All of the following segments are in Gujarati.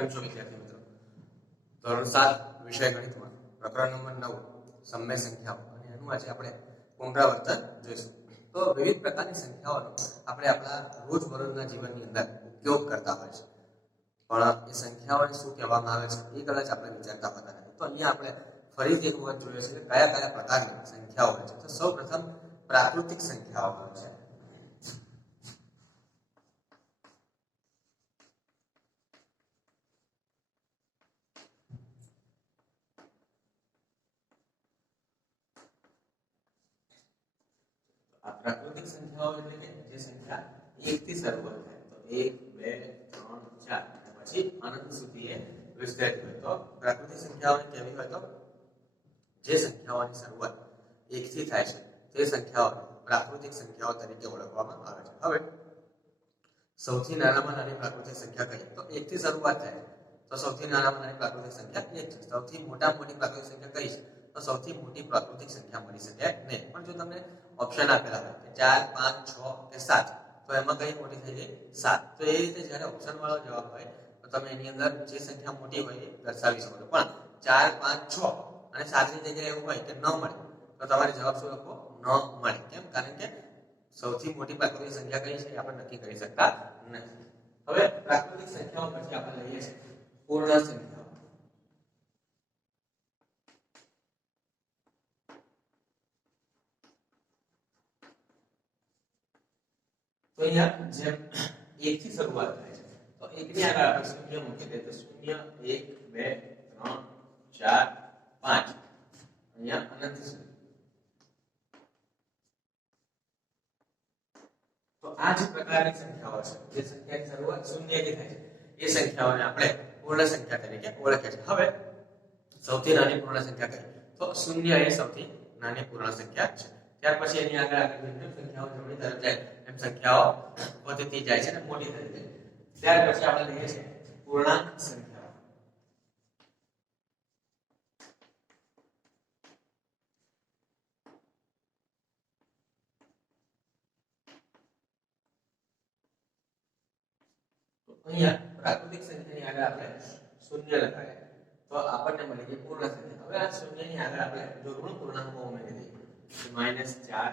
કેમ છો વિદ્યાર્થી મિત્રો? ધોરણ 7 વિષય ગણિતમાં પ્રકરણ નંબર 9 સમય સંખ્યાઓ અને એનું આજે આપણે પુનરાવર્તન જોઈશું. તો વિવિધ પ્રકારની સંખ્યાઓનો આપણે આપણા રોજબરોજના જીવનની અંદર ઉપયોગ કરતા હોય છે, પણ એ સંખ્યાઓને શું કહેવામાં આવે છે એ કદાચ આપણે વિચારતા હોતા નથી. તો અહીંયા આપણે ફરીથી એક વખત જોઈએ છે કે કયા કયા પ્રકારની સંખ્યાઓ હોય છે. તો સૌપ્રથમ પ્રાકૃતિક સંખ્યાઓ હોય છે. આ પ્રાકૃતિક સંખ્યાઓ એટલે કે જે સંખ્યા 1 થી શરૂઆત થાય, તો 1 2 3 4 અને પછી અનંત સુધી એ વિસ્તૃત હોય. તો પ્રાકૃતિક સંખ્યાઓને કેવી હોય? તો જે સંખ્યાઓની શરૂઆત 1 થી થાય છે તે સંખ્યાઓ પ્રાકૃતિક સંખ્યાઓ તરીકે ઓળખવામાં આવે છે. હવે સૌથી નાનામાં નાની પ્રાકૃતિક સંખ્યા કહીએ તો 1 થી શરૂઆત થાય, તો સૌથી નાનામાં નાની પ્રાકૃતિક સંખ્યા 1 છે. સૌથી મોટામાં મોટી પ્રાકૃતિક સંખ્યા કઈ છે? તો સૌથી મોટી પ્રાકૃતિક સંખ્યા મળી શકે નહીં. પણ જો તમને ઓપ્શન આપેલા હોય કે 4 5 6 કે 7, તો એમાં કઈ મોટી થઈ જાય? 7. તો એ રીતે જ્યારે ઓપ્શન વાળો જવાબ હોય તો તમે એની અંદર જે સંખ્યા મોટી હોય એ દર્શાવી શકો છો. પણ 4 5 6 અને 7 ની જગ્યાએ એવું હોય કે ન મળે, તો તમારે જવાબ શું લખવો? ન મળે. કેમ? કારણ કે સૌથી મોટી પ્રાકૃતિક સંખ્યા કઈ છે આપણે નક્કી કરી શકતા નથી. હવે પ્રાકૃતિક સંખ્યાઓ પછી આપણે લઈએ છીએ પૂર્ણ સંખ્યાઓ. તો અહીંયા જેમ 1 થી શરૂઆત થાય છે, તો 1 ની આગળ આપણે શૂન્ય મૂકી દઈએ તો 0 1 2 3 4 5 અહીંયા અનંત સુધી. તો આ જે પ્રકારની સંખ્યાઓ છે, જે સંખ્યાની શરૂઆત 0 થી થાય છે, એ સંખ્યાઓને આપણે પૂર્ણ સંખ્યા તરીકે ઓળખીએ છીએ. હવે સૌથી નાની પૂર્ણ સંખ્યા કઈ? તો 0 એ સૌથી નાની પૂર્ણ સંખ્યા છે. ત્યાર પછી એની આગળ જેમ સંખ્યાઓ જમણી તરફ જાય એમ સંખ્યાઓ વધતી જાય છે અને મોટી થતી જાય. ત્યાર પછી આપણે લઈએ છીએ પૂર્ણાંક સંખ્યાઓ. તો અહીંયા પ્રાકૃતિક સંખ્યાની આગળ આપણે 0 લખાય તો આપણને મળી ગઈ પૂર્ણ સંખ્યા. હવે આ 0 ની આગળ આપણે જો ઋણ પૂર્ણાંકો ઉમેરી દઈએ તો -4,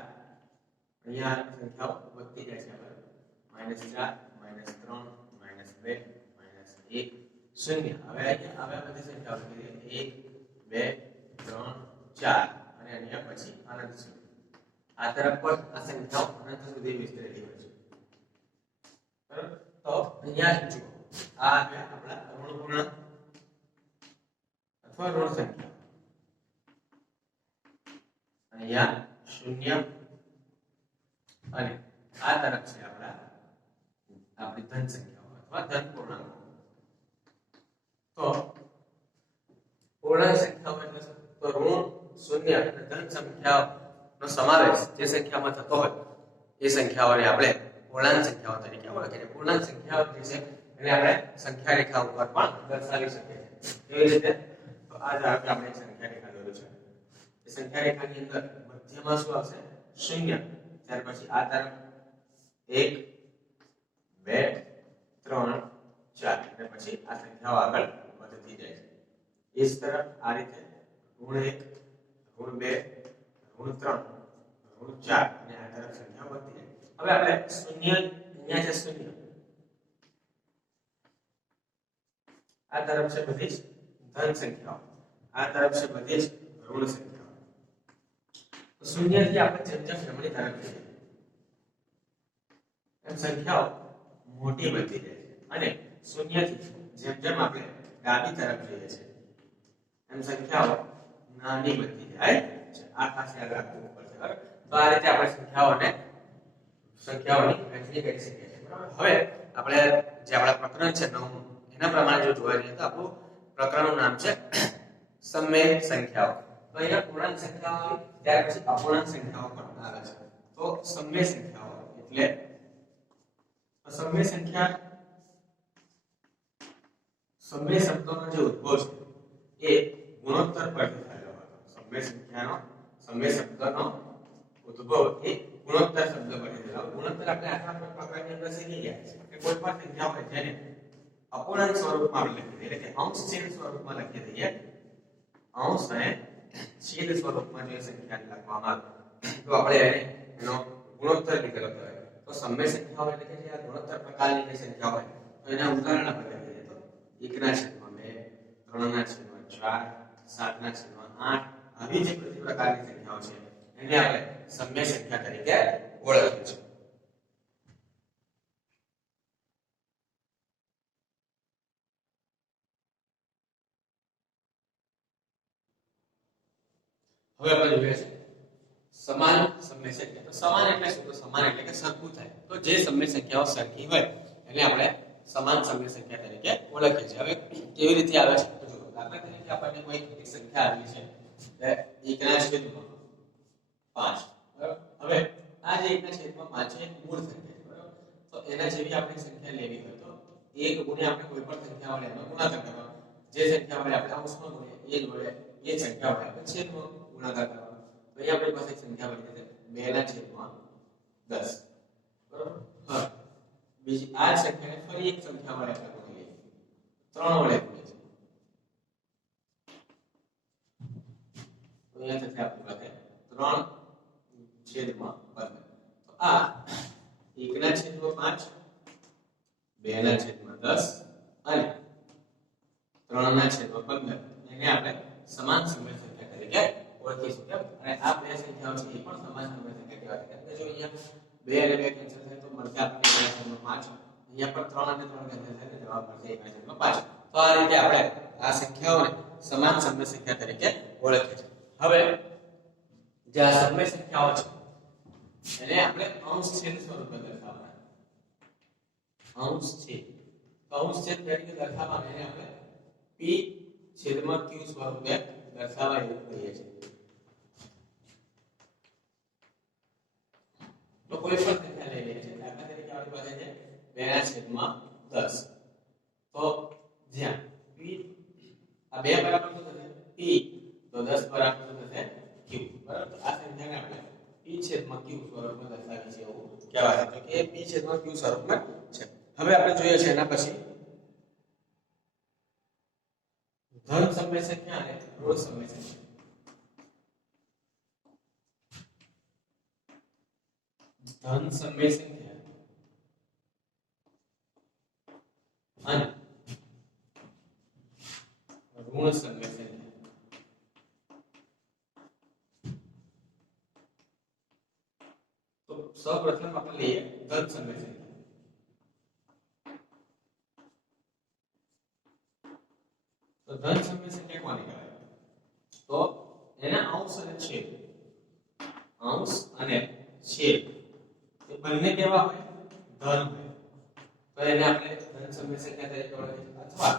અહીંયા સંખ્યાઓ વધતી જાય છે. -4 -3 -2 -1 0. હવે અહીંયા હવે બધી સંખ્યાઓ લખી 1 2 3 4 અને અહીંયા પછી અનંત સુધી. આ તરફ પણ આ સંખ્યાઓ અનંત સુધી વિસ્તરેલી હોય છે. બરાબર? તો અહીંયા જુઓ, આ આવ્યા આપણા ઋણ પૂર્ણાંક અથવા ઋણ સંખ્યા. અહીંયા 0 અને આ તરફ છે આપણી ધન સંખ્યાઓ અથવા ધન પૂર્ણાંકો. તો પૂર્ણાંક સંખ્યાઓ એટલે શું? તો ઋણ, શૂન્ય અને ધન સંખ્યાઓનો સમાવેશ જે સંખ્યામાં થતો હોય એ સંખ્યાઓને આપણે પૂર્ણાંક સંખ્યાઓ તરીકે ઓળખીએ છીએ. પૂર્ણાંક સંખ્યાઓ જે છે એને આપણે સંખ્યા રેખા ઉપર પણ દર્શાવી શકીએ છીએ. કેવી રીતે? તો આ ધારો કે આપણે સંખ્યા રેખા દોર્યું છે. એ સંખ્યા રેખાની અંદર મધ્યમાં શું આવશે? 0. ત્યાર પછી આ તરફ 1 2 3 4 અને પછી આ સંખ્યાઓ આગળ વધતી જાય છે. એ જ તરફ આ રીતે ઋણ 1 ઋણ 2 ઋણ 3 ઋણ 4 અને આ તરફ સંખ્યાઓ વધતી જાય. હવે આપણે 0 અહીંયા છે 0, આ તરફ છે બધી જ ધન સંખ્યાઓ, આ તરફ છે બધી જ ઋણ સંખ્યાઓ. તો 0 થી આપણે જેમ જેમ જમણી તરફ જઈએ એમ સંખ્યાઓ મોટી બનતી જાય છે અને 0 થી જેમ જેમ આપણે ડાબી તરફ જઈએ છીએ એમ સંખ્યાઓ નાની બનતી જાય છે. આ ખાસ યાદ રાખવું પડશે. તો આ રીતે આપણે સંખ્યાઓની વહેંચણી કરી શકીએ છીએ. હવે આપણે જે આપણા પ્રકરણ છે 9 એના પ્રમાણે જો જોવા જઈએ તો આપણું પ્રકરણનું નામ છે સમય સંખ્યાઓ. તો અહીંયા પૂર્ણાંક સંખ્યાઓ આવી, ત્યાર પછી અપૂર્ણાંક સંખ્યાઓ પણ આવે છે. તો સમય સંખ્યાઓ એટલે સમય સંખ્યા, સમય શબ્દનો જે ઉદ્ભવ છે એ ગુણોત્તર પરથી થયેલો હતો. સમય સંખ્યાનો, સમય શબ્દનો ઉદ્ભવ એ ગુણોત્તર શબ્દ પરથી થયેલો. ગુણોત્તર આપણે આખા પ્રકરણની અંદર શીખી ગયા છે કે કોઈ પણ સંખ્યા હોય જેને અપૂર્ણાંક સ્વરૂપમાં આપણે લખી દઈએ, એટલે કે અંશ છેદ સ્વરૂપમાં લખી દઈએ, અંશ અને છેદ સ્વરૂપમાં જે સંખ્યા લખવામાં આવે તો આપણે એનો ગુણોત્તર લીધેલો કહેવાય. તો સમય સંખ્યાઓ એટલે કે જે આ ગુણોત્તર પ્રકારની જે સંખ્યા હોય તો એના ઉદાહરણ આપણે લઈએ તો 1/2, 3/4, 7/8 આવી જે બધી પ્રકારની સંખ્યાઓ છે એને આપણે સમય સંખ્યા તરીકે ઓળખીએ છીએ. હવે આપણે જોઈએ છે સમાન સમય સંખ્યા. તો સમાન એટલે શું? તો સમાન એટલે કે સરખું થાય. તો જે સમય સંખ્યાઓ સરખી હોય એને આપણે સમાન સમય સંખ્યા તરીકે ઓળખીએ છીએ. હવે કેવી રીતે આવે છે તો જુઓ. દાખલા તરીકે આપણને કોઈ એક સંખ્યા આવી છે 1/5. બરાબર. હવે આ જે 1/5 છે એ મૂળ સંખ્યા છે. બરાબર. તો એના જેવી આપણે સંખ્યા લેવી હોય તો 1 ગુણ્યા આપણે કોઈ પણ સંખ્યા વડે એનો ગુણાકાર કરવાનો. જે સંખ્યા વડે આપણે અંશમાં ગુણીએ એ વડે એ સંખ્યા વડે આપણે છેદમાં ગુણાકાર કરવાનો. તો અહીં આપણી પાસે સંખ્યા બની જશે 2/10. બરાબર. હવે બીજી આ સંખ્યાને ફરી એક સંખ્યા વડે આપણે ગુણી લઈએ, 3 વડે ગુણીએ છીએ. તો અહીંયા થશે આપણી પાસે 3/15. તો આ 1/5, 2/10 અને 3/15 એને આપણે સમાન સમય સંખ્યા તરીકે ઓળખીશું. કેમ? અને આ બે સંખ્યાઓ છે એ પણ સમાન સમય સંખ્યા કહેવાય. કેમ કે જો અહીંયા 2 અને 2 કેન્સલ થાય તો મળશે આપણને 1/5. અહીંયા પણ 3 અને 3 કેન્સલ થાય તો જવાબ મળશે 1/5. તો આ રીતે આપણે આ સંખ્યાઓને સમાન સમય સંખ્યા તરીકે ઓળખીએ છીએ. હવે જે આ સમય સંખ્યાઓ છે એને આપણે અંશ છેદ સ્વરૂપે દર્શાવવાના. અંશ છેદ, તો અંશ છેદ તરીકે દર્શાવવાના એને આપણે p/q સ્વરૂપે દર્શાવવા એવું કહીએ છીએ. તો કોઈ પણ સંખ્યા લઈ લઈએ છીએ. દાખલા તરીકે આપણી પાસે છે 2/10. તો જ્યાં p આ 2 બરાબર શું થશે? p, તો 10 બરાબર શું થશે? q. બરાબર. તો આ સંખ્યાને આપણે p/q સ્વરૂપમાં દર્શાવીએ છીએ એવું કહેવાય છે કે p/q સ્વરૂપમાં છે. હવે આપણે જોઈએ છે એના પછી ધન સમય સંખ્યા અને ઋણ સમય સંખ્યા. ધન સમય સંખ્યા અને ઋણ સમય સંખ્યા. તો સૌપ્રથમ આપણે લઈએ ધન સમય સંખ્યા. તો ધન સમય સંખ્યા કોને કહેવાય? તો એના અંશ અને છેદ, અંશ અને છેદ એ બંને કેવા હોય? ધન હોય. તો એને આપણે ધન સમય સંખ્યા તરીકે ઓળખીએ. અથવા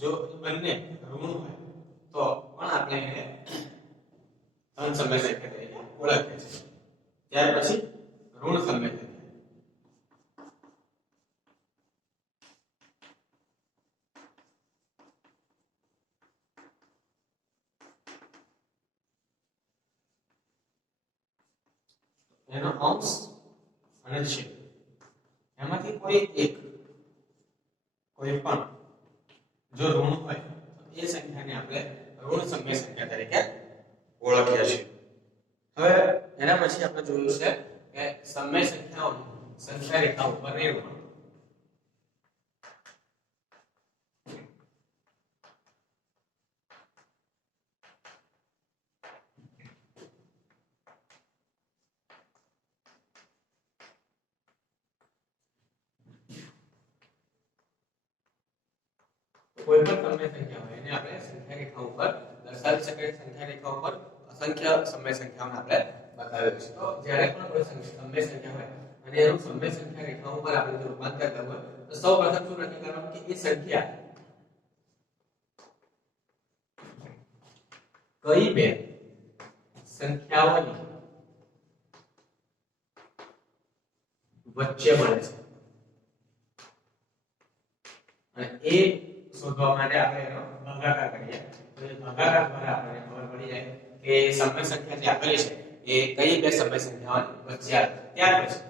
જો એ બંને ઋણ હોય તો પણ આપણે એને ધન સમય સંખ્યા તરીકે ઓળખીએ છીએ. ત્યાર પછી ઋણ સમય સંખ્યા. એનો અંશ અને છેદ એમાંથી કોઈ એક, કોઈ પણ જો ઋણ હોય તો એ સંખ્યાને આપણે ઋણ સમય સંખ્યા તરીકે ઓળખીએ છીએ. હવે એના પછી આપણે જોયું છે કે સમય સંખ્યાઓને સંખ્યા રેખા ઉપર રહેવું. કોઈ પણ સમય સંખ્યા હોય એને આપણે સંખ્યા રેખા ઉપર દર્શાવી શકાય. સંખ્યા રેખા ઉપર અસંખ્ય સમય સંખ્યાઓને આપણે બતાવીએ છીએ. તો જ્યારે પણ કોઈ સમય સંખ્યા હોય અને એનું સમય સંખ્યા રેખા ઉપર આપણે જો રૂપાંતર કરવું હોય તો સૌપ્રથમ શું નક્કી કરવાનું કે એ સંખ્યા કઈ બે સંખ્યાઓની વચ્ચે મળે છે અને એ શોધવા માટે આપણે એનો ભાગાકાર કરીએ તો એ ભાગાકાર દ્વારા આપણને ખબર પડી જાય કે સમય સંખ્યા જે આપેલી છે એ કઈ બે સમય સંખ્યાઓની વચ્ચે આવે ત્યાર પછી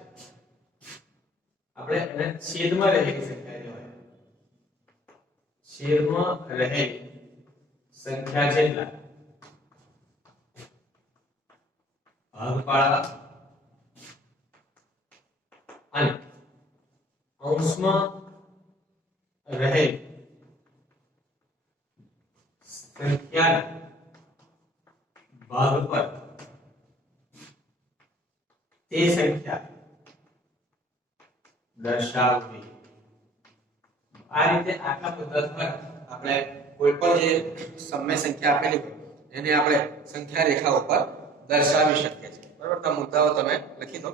આપણે એને છેદમાં રહેલી સંખ્યા જે હોય છેદમાં રહેલી સંખ્યા જેટલા ભાગ પાડવા અને અંશમાં રહેલી સંખ્યાના ભાગ પર તે સંખ્યા દર્શાવવી આ રીતે આખા પદ્ધતિ પર આપણે કોઈ પણ જે સમય સંખ્યા આપેલી હોય એને આપણે સંખ્યા રેખા ઉપર દર્શાવી શકીએ છીએ બરાબર તો મુદ્દાઓ તમે લખી દો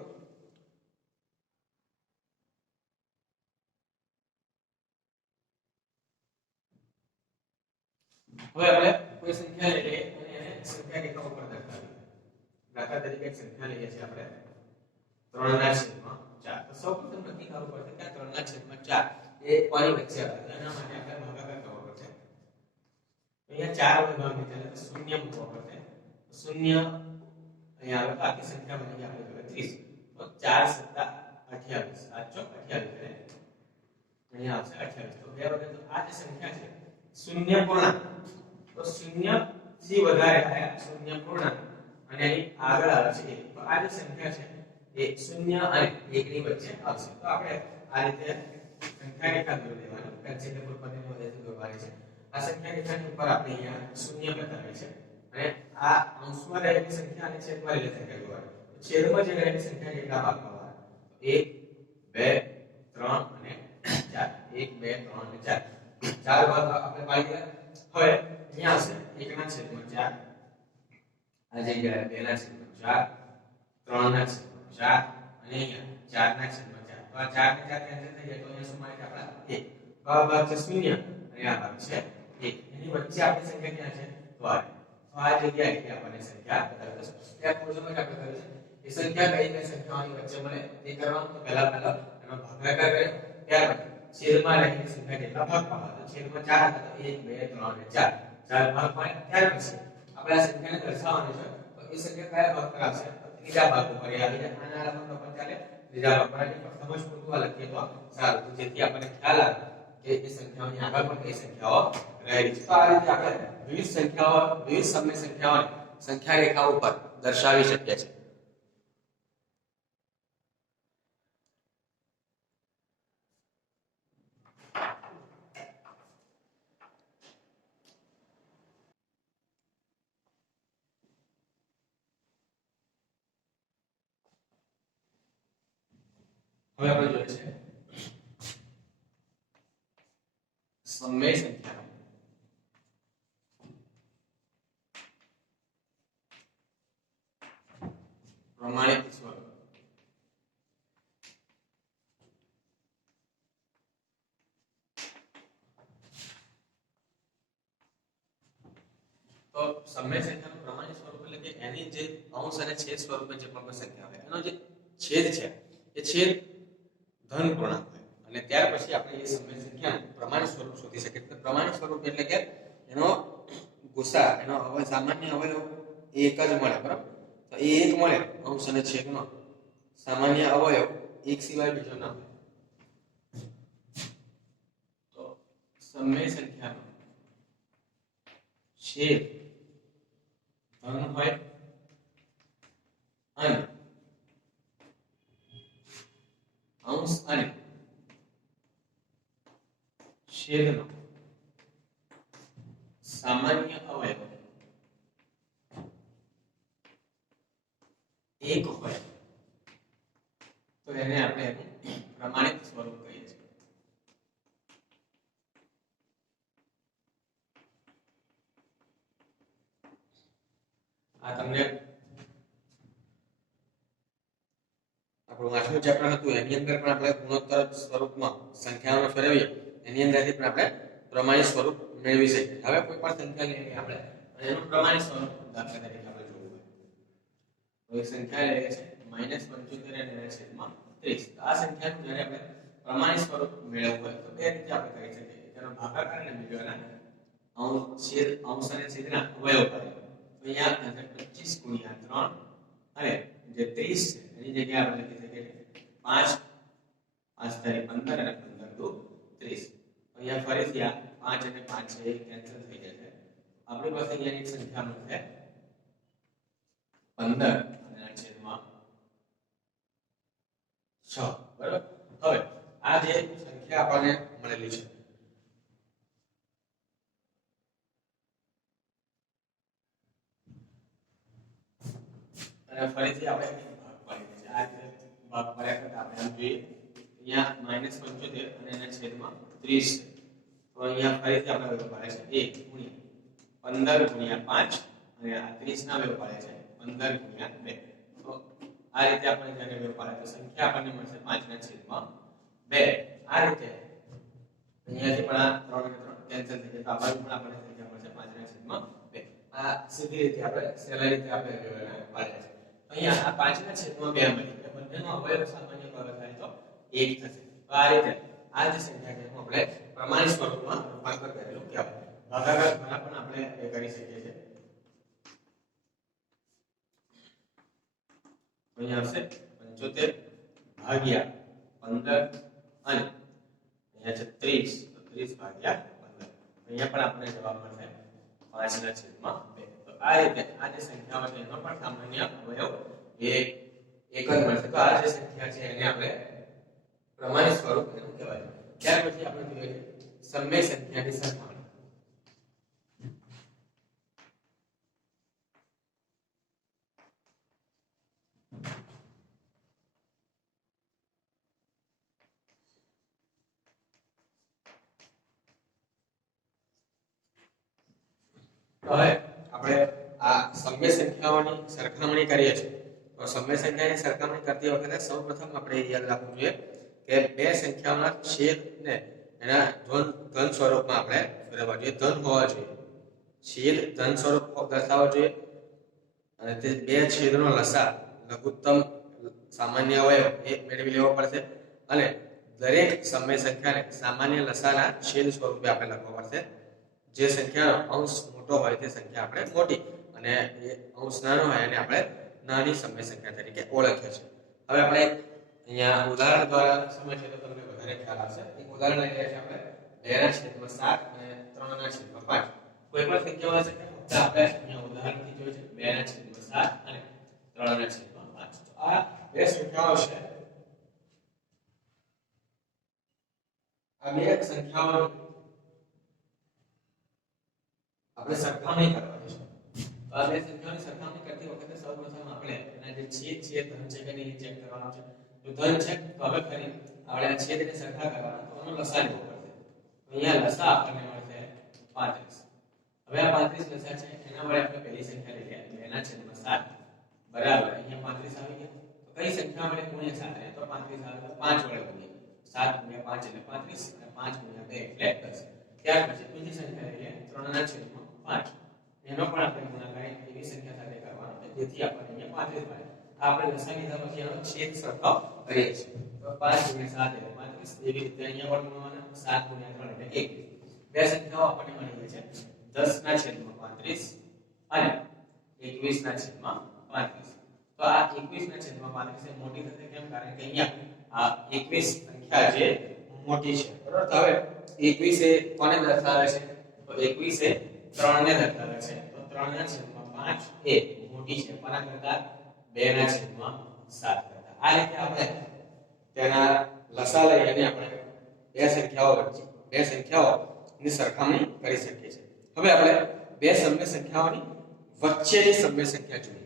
હવે આપણે કોઈ સંખ્યા લઈએ અને એને સંખ્યા રેખા ઉપર દર્શાવીએ દાખલા તરીકે એક સંખ્યા લઈએ છીએ આપણે 3/4 તો સૌપ્રથમ નક્કી કરવું પડશે કે 3/4 એ કોની વચ્ચે આવે એના માટે આપણે ભાગાકાર કરવો પડશે અહીંયા 4 વડે ભાગ નીચે તો શૂન્ય મૂકવો પડશે શૂન્ય અહીંયા આવે તો આખી સંખ્યા બની ગઈ આપણે 30 તો 4 + 28 આ ચોક 28 અહીંયા આવશે 28 તો બે વડે તો આ જે સંખ્યા છે શૂન્ય પૂર્ણાંક તો શૂન્ય થી વધારે થાય શૂન્ય પૂર્ણાંક અને અહીં આગળ આવે છે તો આ જે સંખ્યા છે એ 0 અને 1 ની વચ્ચે આવશે તો આપણે આ રીતે સંખ્યા રેખા દોરી દેવાની પેન્સિલ ઉપર પદ્ધતિની મદદથી દોરવાની છે આ સંખ્યા રેખાની ઉપર આપણે અહીંયા 0 બતાવી છે અને આ અંશમાં રહેલી સંખ્યા અને છેદમાં રહેલી સંખ્યા દોરવાની છેદમાં જે રહેલી સંખ્યા કેટલા ભાગમાં આવે 1 2 3 અને 4 1 2 3 અને 4 ચાર ભાગ આપણે પાડી ગયા હવે અહીંયા આવશે 1/4 આ જગ્યાએ 2/4 3/4 અને અહીંયા 4/4 તો આ 4 ને 4 કેન્સલ થઈ જાય તો અહીંયા શું મળે છે આપણા 1 તો આ ભાગ છે 0 અને આ ભાગ છે 1 એની વચ્ચે આપણી સંખ્યા ક્યાં છે તો આ જગ્યાએ આપણને સંખ્યા બતાવી દો સ્ટેપ મુજબ જ આપણે કરીએ એ સંખ્યા કઈ બે સંખ્યાઓની વચ્ચે મળે તે કરવાનું તો પહેલા એનો ભાગાકાર કરે ત્યાર પછી છેદમાં રહેલી સંખ્યા કેટલા ભાગ પાડવા તો છેદમાં 4 હતા તો 1 2 3 અને 4 ચાર ભાગ પાડે ત્યાર પછી આપણે આ સંખ્યાને દર્શાવવાની છે તો એ સંખ્યા કયા ભાગ પર આવશે ત્રીજા ભાગ ઉપર આવી જાય આના લખવાનું પણ ચાલે ત્રીજા ભાગ પર આવી સમજ પૂરતું લખીએ તો સારું જેથી આપણને ખ્યાલ આવે કે એ સંખ્યાઓની આગળ પણ કઈ સંખ્યાઓ રહેલી છે તો આ રીતે આપણે વિવિધ સંખ્યાઓ વિવિધ સમય સંખ્યાઓને સંખ્યા રેખા ઉપર દર્શાવી શકીએ છીએ હવે આપણે જોઈએ છે સમય સંખ્યા પ્રમાણિત સ્વરૂપ તો સમય સંખ્યાનું પ્રમાણિત સ્વરૂપ એટલે કે એની જે અંશ અને છેદ સ્વરૂપે જે પણ સંખ્યા હોય એનો જે છેદ છે એ છેદ ધન પૂર્ણાંક હોય અને ત્યાર પછી આપણે એ સમય સંખ્યાનું પ્રમાણિત સ્વરૂપ શોધી શકીએ તો પ્રમાણિત સ્વરૂપ એટલે કે એનો ગુસા એનો સામાન્ય અવયવ એક જ મળે બરાબર તો એ એક મળે અંશ અને છેદનો સામાન્ય અવયવ એક સિવાય બીજો ના હોય તો સમય સંખ્યાનો છેદ ધન હોય અને અંશ અને છેદનો સામાન્ય અવયવ એક હોય તો એને આપણે પ્રમાણિત સ્વરૂપ કહીએ છીએ આ તમને આપણું 8મું ચેપ્ટર હતું એની અંદર પણ આપણે ગુણોત્તર સ્વરૂપમાં સંખ્યાઓને ફેરવીએ એની અંદરથી પણ આપણે પ્રમાણિત સ્વરૂપ મેળવી શકીએ. હવે કોઈ પણ સંખ્યા લઈએ આપણે અને એનું પ્રમાણિત સ્વરૂપ દાખલા તરીકે આપણે જોવું હોય તો એક સંખ્યા લઈએ છે -75 અને એના છેદમાં 30. આ સંખ્યાનું જ્યારે આપણે પ્રમાણિત સ્વરૂપ મેળવવું હોય તો બે રીતે આપણે કરી શકીએ. તેનો ભાગાકાર અને બીજોના અંશ અને છેદના અવયવ કરીએ. તો અહીંયા 25 ગુણ્યા 3 અને જે 30 છે એની જગ્યાએ આપણે લખી શકીએ 5 5 તારી 15 અને 15 દુ 30. તો અહીંયા ફરીથી આ 5 અને 5 છે એ કેન્સલ થઈ જશે. આપણી પાસે અહીંયા એક સંખ્યા મળશે 15 અને આ છેદમાં 6. બરાબર. હવે આ જે સંખ્યા આપણને મળેલી છે અને ફરીથી આપણે ભાગ પાડીએ છીએ. આ રીતે ભાગ પાડ્યા કરતા આપણે આમ જોઈએ અહીંયા -75 અને એના છેદમાં 30 છે. તો અહીંયા ફરીથી આપણે વેવ પાડે છે 1 ગુણ્યા 15 ગુણ્યા 5 અને આ 30 ના વેવ પાડે છે 15 ગુણ્યા 2. તો આ રીતે આપણે જ્યારે વેવ પાડે તો સંખ્યા આપણને મળશે 5 ના છેદમાં 2. આ રીતે અહીંયાથી પણ આ 3 અને 3 કેન્સલ થઈ જાય તો આ બાજુ પણ આપણને સંખ્યા મળશે 5 ના છેદમાં 2. આ સીધી રીતે આપણે સહેલા રીતે આપણે વેવને પાડે છે. અહીંયા આ 5 ના છેદમાં 2 મળી એટલે બંનેનો અવયવ સામાન્ય ભાગ થાય તો 1 થશે. તો આ રીતે આ જે સંખ્યા છે આપણે પ્રમાણિત સ્વરૂપમાં રૂપાંતર કરેલું કહેવાય. ભાગાકાર દ્વારા પણ આપણે એ કરી શકીએ છીએ. અહીંયા આવશે 75 ભાગ્યા 15 અને અહીંયા છે 30 તો 30 ભાગ્યા 15. અહીંયા પણ આપણે જવાબ મળશે 5 ના છેદમાં 2. તો આ રીતે આ જે સંખ્યાઓ છે એનો પણ સામાન્ય અવયવ એ એક જ મળશે. તો આ જે સંખ્યા છે એને આપણે પ્રમાણિત સ્વરૂપ એનું કહેવાય. ત્યાર પછી આપણે જોઈએ સમય સંખ્યાની સરખામણી. હવે આપણે આ સમય સંખ્યાઓની સરખામણી કરીએ છીએ તો સમય સંખ્યાની સરખામણી કરતી વખતે સૌપ્રથમ આપણે યાદ રાખવું જોઈએ કે બે સંખ્યાઓના છેદને એના ધન સ્વરૂપમાં આપણે ફેરવવા જોઈએ. ધન હોવા જોઈએ. છેદ ધન સ્વરૂપ દર્શાવવો જોઈએ અને તે બે છેદનો લસા લઘુત્તમ સામાન્ય અવયવ એ મેળવી લેવો પડશે અને દરેક સમય સંખ્યાને સામાન્ય લસાના છેદ સ્વરૂપે આપણે લખવા પડશે. જે સંખ્યાનો અંશ મોટો હોય તે સંખ્યા આપણે મોટી અને એ અંશ નાનો હોય એને આપણે નાની સમય સંખ્યા તરીકે ઓળખીએ છીએ. હવે આપણે અહીંયા ઉદાહરણ દ્વારા સમજીએ તો તમને વધારે ખ્યાલ આવશે. એક ઉદાહરણ લઈએ છીએ આપણે 2/7 અને 3/5. કોઈ પણ સંખ્યા હોય છે ફક્ત આપણે અહીંયા ઉદાહરણથી જોઈએ છે 2/7 અને 3/5. તો આ બે સંખ્યાઓ છે. આ બે સંખ્યાઓ આપણે સરખામણી કરવાની છે. તો આ બે સંખ્યાઓની સરખામણી કરતી વખતે સૌપ્રથમ આપણે એના જે છેદ છે ધન છે કે નહીં ચેક કરવાનું છે. જો ધન છે તો હવે ફરી આપણે આ છેદને સરખા કરવાના તો એનો લસા લેવો પડશે. તો અહીંયા લસા આપણને મળશે 35. હવે આ 35 લસા છે એના વડે આપણે પહેલી સંખ્યા લઈએ 2/7 બરાબર અહીંયા 35 આવી ગયા. તો કઈ સંખ્યા વડે ગુણ્યા 7 તો 35 આવે તો 5 વડે ગુણીએ. 7 ગુણ્યા 5 એટલે 35 અને 5 ગુણ્યા 2 એટલે 10. ત્યાર પછી બીજી સંખ્યા લઈએ 3/5. એનો પણ આપણે ગુણાકાર એવી સંખ્યા સાથે કરવાનો છે જેથી આપણને અહીંયા 35 મળે. આપણે લસા લીધા પછી આનો છેદ સરખાવ કરીએ છીએ. તો 5 ગુણ્યા 7 એટલે 35. એવી રીતે અહીંયા પણ ગુણવાના 7 ગુણ્યા 3 એટલે 21. બે સંખ્યાઓ આપણને મળી ગઈ છે 10/35 અને 21/35. તો આ 21/35 એ મોટી થશે કેમ? કારણ કે અહીંયા આ 21 સંખ્યા જે મોટી છે. બરાબર. તો હવે 21 એ કોને દર્શાવે છે? તો 21 એ 3 ને દર્શાવે છે. તો 3/5 એ મોટી છે કોના કરતા? 2/7 કરતા. આ રીતે આપણે તેના લસા લઈ અને આપણે બે સંખ્યાઓની સરખામણી કરી શકીએ છીએ. હવે આપણે બે સમય સંખ્યાઓની વચ્ચેની સમય સંખ્યા જોઈએ.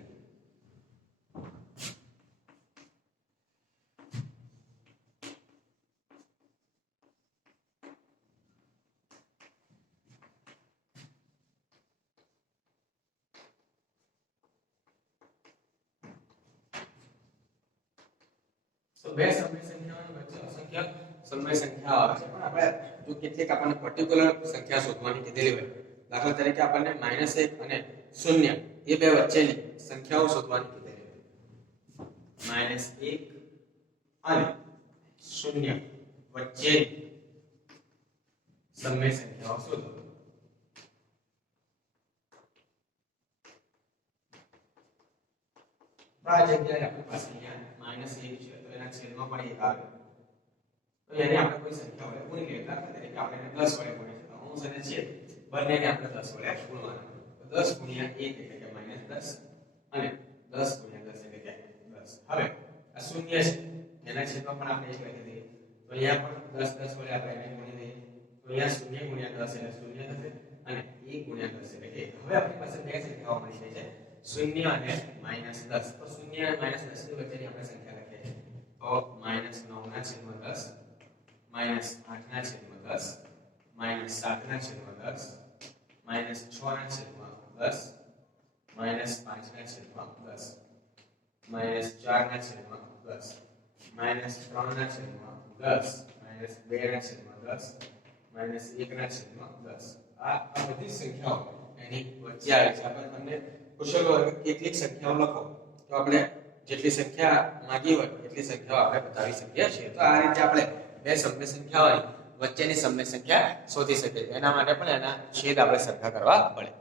તો બે સમય સંખ્યાઓની વચ્ચે અસંખ્ય સમય સંખ્યાઓ આવે છે, પણ આપણે જો કેટલીક આપણને પર્ટિક્યુલર સંખ્યા શોધવાની કીધેલી હોય, દાખલા તરીકે આપણને -1 અને 0 એ બે વચ્ચેની સંખ્યાઓ શોધવાની કીધેલી હોય, -1 અને 0 વચ્ચેની સમય સંખ્યાઓ શોધો. આ જગ્યાએ આપણી પાસે અહીંયા -1 છે, તો એના છેદમાં પણ 1 આવે, તો એને આપણે કોઈ સંખ્યા વડે ગુણી લઈએ. દાખલા તરીકે આપણે એને 10 વડે ગુણીએ તો અંશ અને છેદ બંનેને આપણે 10 વડે ગુણવાના. તો 10 ગુણ્યા 1 એટલે કે -10 અને 10 ગુણ્યા 10 એટલે કે 10. હવે આ 0 છે, એના છેદમાં પણ આપણે 1 લખી દઈએ, તો અહીંયા પણ 10 10 વડે આપણે એને ગુણી દઈએ, તો અહીંયા 0 ગુણ્યા 10 એટલે 0 થશે અને 1 ગુણ્યા 10 એટલે કે 1. હવે આપણી પાસે બે સંખ્યાઓ મળી ગઈ છે, 0 અને -10. તો 0 અને -10 ની વચ્ચેની આપણે સંખ્યા લખીએ છીએ, તો -9 ના છેદમાં 10, -8 ના છેદમાં 10, -7 ના છેદમાં 10, -6 ના છેદમાં 10, -5 ના છેદમાં 10, -4 ના છેદમાં 10, -3 ના છેદમાં 10, -2 ના છેદમાં 10, -1 ના છેદમાં 10. આ બધી સંખ્યાઓ એની વચ્ચે આવે છે. આપણે તમને પૂછેલો હોય કે કેટલીક સંખ્યાઓ લખો, તો આપણે જેટલી સંખ્યા માંગી હોય એટલી સંખ્યાઓ આપણે બતાવી શકીએ છીએ. તો આ રીતે આપણે બે સમય સંખ્યાઓની વચ્ચેની સમય સંખ્યા શોધી શકીએ. એના માટે પણ એના છેદ આપણે સરખા કરવા પડે.